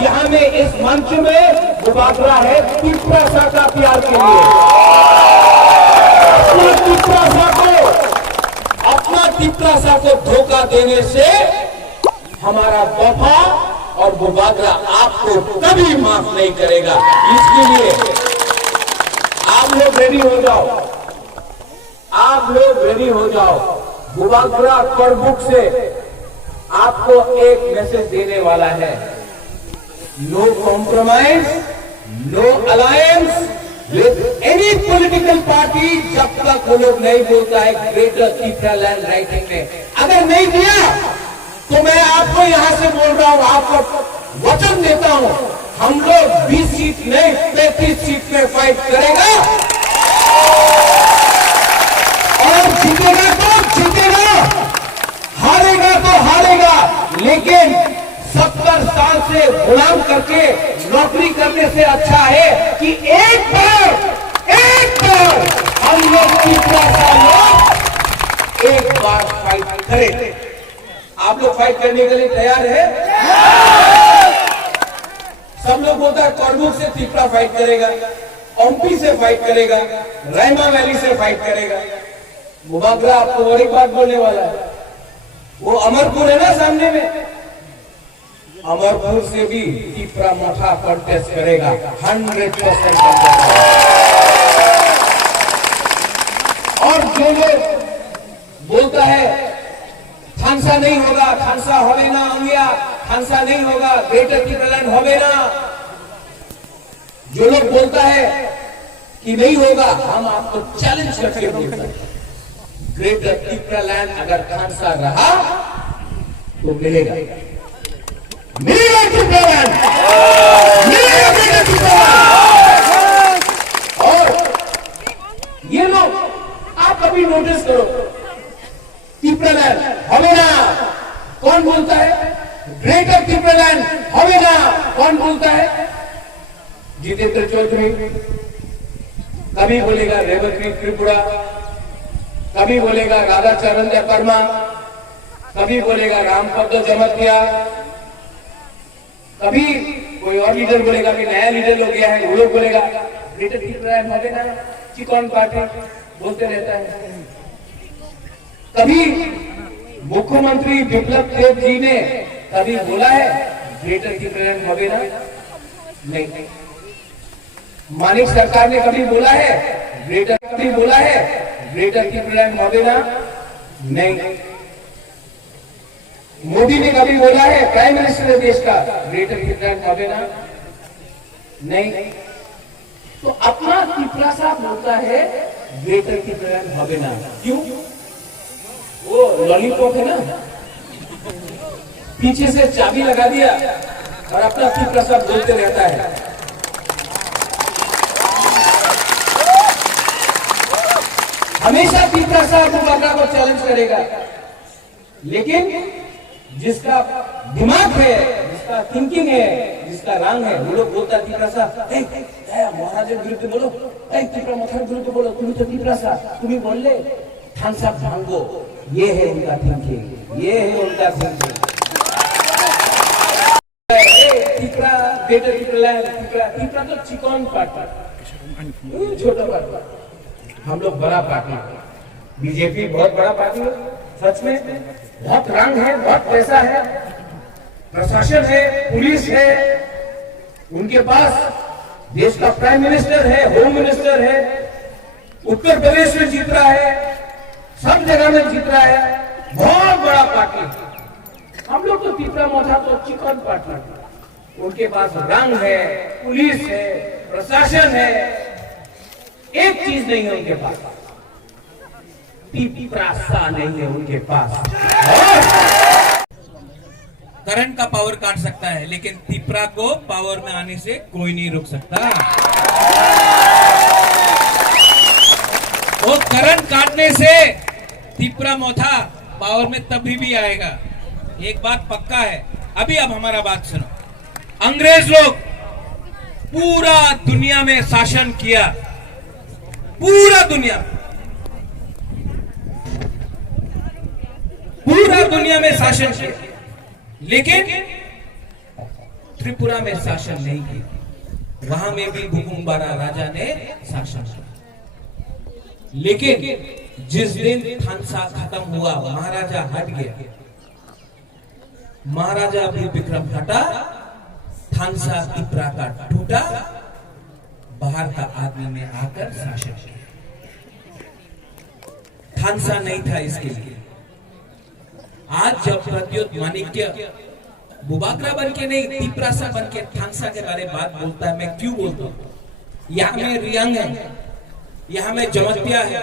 यहाँ में इस मंच में मुबादला है तिपरासा का प्यार के लिए। अपना तिपरासा को धोखा देने से हमारा वफा और मुबादला आपको कभी माफ नहीं करेगा। इसके लिए आप लोग रेडी हो जाओ, आप लोग रेडी हो जाओ। मुबादला कर बुक से आपको एक मैसेज देने वाला है, no compromise, no alliance with any political party, जब तक वो लोग नहीं बोलता है ग्रेटर तिपरा लैंड राइटिंग में। अगर नहीं दिया तो मैं आपको यहां से बोल रहा हूं, आपको वचन देता हूं, हम लोग 20 सीट नहीं 35 सीट में फाइट करेगा और जीतेगा तो जीतेगा, हारेगा तो हारेगा। लेकिन 70 साल से गुलाम करके नौकरी करने से अच्छा है कि एक बार हम लोग तिपरासा लोग एक बार फाइट करें। आप लोग फाइट करने के लिए तैयार है? सब लोग बोलता है करबुक से तिपरा फाइट करेगा, ओमपी से फाइट करेगा, रायमा वैली से फाइट करेगा। मुबादला आपको बड़ी बात बोलने वाला है, वो अमरपुर है ना सामने में, अमरपुर से भी तिपरा मोठा कंटेस्ट करेगा 100%। और जो लोग बोलता है खानसा नहीं होगा, खानसा होवे ना अंगिया, खानसा नहीं होगा, ग्रेटर तिपरा लैंड होवे ना, जो लोग बोलता है कि नहीं होगा, हम आपको चैलेंज करके बोलते हैं, ग्रेटर तिपरा लैंड अगर खानसा रहा तो मिलेगा, मिलेगा तिपरा लैंड, मिलेगा ग्रेटर तिपरा लैंड। और ये लोग आप कभी नोटिस करो, तिपरा लैंड होवे ना कौन बोलता है, ग्रेटर तिपरा लैंड होवे ना कौन बोलता है, जितेंद्र चौधरी कभी बोलेगा, रेवती त्रिपुरा कभी बोलेगा, राधा चरण कर्मा कभी बोलेगा, रामपद जमतिया, कभी कोई और लीडर बोलेगा, कि नया लीडर हो गया है, वो लोग बोलेगा ग्रेटर तिपरा लैंड होवे ना, चिकन पार्टी बोलते रहता है। कभी मुख्यमंत्री बिप्लब देब जी ने कभी बोला है ग्रेटर तिपरा लैंड होवे ना? नहीं। मानिक सरकार ने कभी बोला है कभी बोला है ग्रेटर तिपरा लैंड होवे ना? नहीं। मोदी ने कभी बोला है, प्राइम मिनिस्टर देश का, ग्रेटर तिपरा लैंड होवे ना? नहीं। तो अपना तिपरासा बोलता है ग्रेटर तिपरा लैंड होवे ना। क्यों? वो लॉलीपॉप है ना, पीछे से चाबी लगा दिया और अपना तिपरासा बोलते रहता है। हमेशा तिपरासा मुबादला को चैलेंज करेगा, लेकिन जिसका दिमाग है, जिसका थिंकिंग है, जिसका रंग है, वो लोग बोलता है तिपरासा महाराज विरुद्ध बोलो, तिपरा महाराज विरुद्ध बोलो, तुम तो तिपरासा, तुम्हें बोल ले खानसा भांगो। ये है उनका थिंकिंग, ये है उनका thinking. Tipra greater Tipra land, Tipra तो चिकन पार्टी, छोटा पार्टी, हम लोग बड़ा पार्टी, बीजेपी बहुत बड़ा पार्टी है, सच में बहुत रंग है, बहुत पैसा है, प्रशासन है, पुलिस है, उनके पास देश का प्राइम मिनिस्टर है, होम मिनिस्टर है, उत्तर प्रदेश में जीत रहा है, सब जगह में जीत रहा है, बहुत बड़ा पार्टी। हम लोग तो तिपरा मोठा तो चिकन पार्टी, उनके पास रंग है, पुलिस है, प्रशासन है, एक चीज नहीं है उनके पास, तिपरासा नहीं है उनके पास। करंट का पावर काट सकता है, लेकिन तिपरा को पावर में आने से कोई नहीं रोक सकता। वो करंट काटने से तिपरा मोथा पावर में तभी भी आएगा। एक बात पक्का है, अभी अब हमारा बात सुनो। अंग्रेज लोग पूरा दुनिया में शासन किया, पूरा दुनिया में शासन किया, लेकिन त्रिपुरा में शासन नहीं किया, वहां में भी बुकुम्बारा राजा ने शासन किया। लेकिन जिस दिन थानसा खत्म हुआ, महाराजा हट गया, महाराजा भी विक्रम हटा, थानसा त्रिपुरा का टूटा, बाहर का आदमी ने आकर शासन किया। थानसा नहीं था इसके लिए। आज जब प्रद्योत माणिक्य बुबागरा बन के नहीं, तिपरासा बन के थानसा के बारे में बात बोलता है, मैं क्यों बोलता हूं? यहाँ में रियांग है, यहाँ में जमत्या है,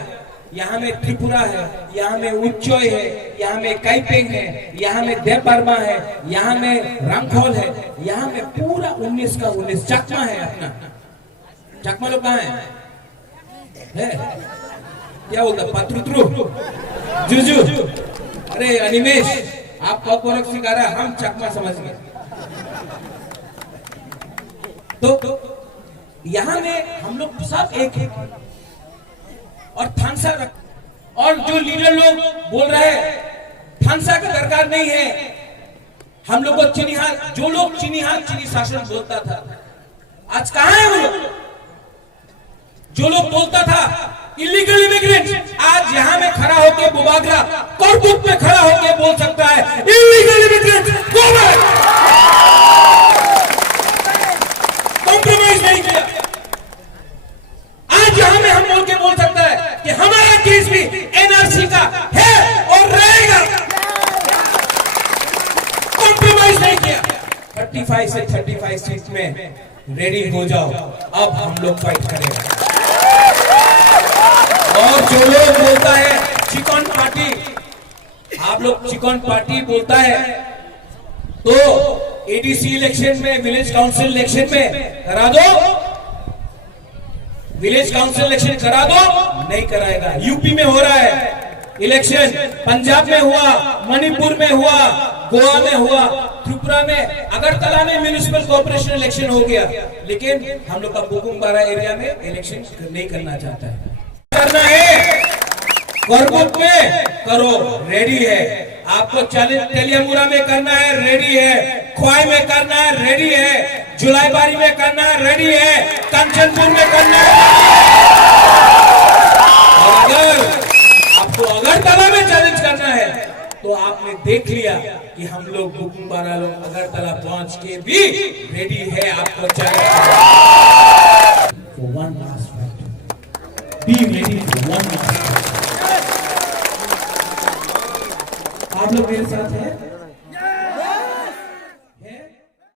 यहाँ में त्रिपुरा है, यहाँ में उच्चोय है, यहाँ में काइपेंग है, यहाँ में देवबर्मा है, यहाँ में रंगखोल है, यहाँ में पूरा 19 का 19 चकमा है। अपना चकमा लोग कहाँ है? क्या बोलता? पत्रुत्रु, जुजू। अरे अनिमेश, आप पकवरक सिखा रहा, हम चकमा समझ गए। तो यहाँ में हम लोग सब एक है। और थानसा और जो लीडर लोग बोल रहे हैं थानसा का दरकार नहीं है, हम लोग को चिन्हिहार, जो लोग चीनी शासन बोलता था, आज कहां है वो लोग? जो लोग बोलता था इलीगल इमिग्रेंट, आज यहां में खड़ा होकर बुबागरा कोरकुट में खड़ा होकर बोल सकता है illegal immigrant go back. Compromise नहीं किया। आज यहां में हम बोल के बोल सकता है कि हमारा केस भी एनआरसी का है और रहेगा। कॉम्प्रोमाइज नहीं किया। 35 से 35 सीट में रेडी हो जाओ, अब हम लोग फाइट करेंगे। और जो लोग बोलता है चिकन पार्टी, आप लोग चिकन पार्टी बोलता है, तो एडीसी इलेक्शन में, विलेज काउंसिल इलेक्शन में करा दो, विलेज काउंसिल इलेक्शन करा दो, नहीं कराएगा। यूपी में हो रहा है इलेक्शन, पंजाब में हुआ, मणिपुर में हुआ, गोवा में हुआ, त्रिपुरा में, अगरतला में म्यूनिसिपल कॉर्पोरेशन इलेक्शन हो गया। लेकिन हम लोग का बुकुम्बारा एरिया में इलेक्शन नहीं करना चाहता है। करना है कोरकुट में करो, रेडी है। आपको तेलियामुरा में करना है, रेडी है। खोई में करना है, रेडी है। जुलाईबारी में करना है, रेडी है। कंचनपुर में करना है। और अगर आपको अगरतला में चैलेंज करना है, तो आपने देख लिया कि हम लोग बुकुम्बारा लोग अगरतला पहुंच के भी रेडी है आपको challenge. Be ready for one more. आप लोग मेरे साथ हैं?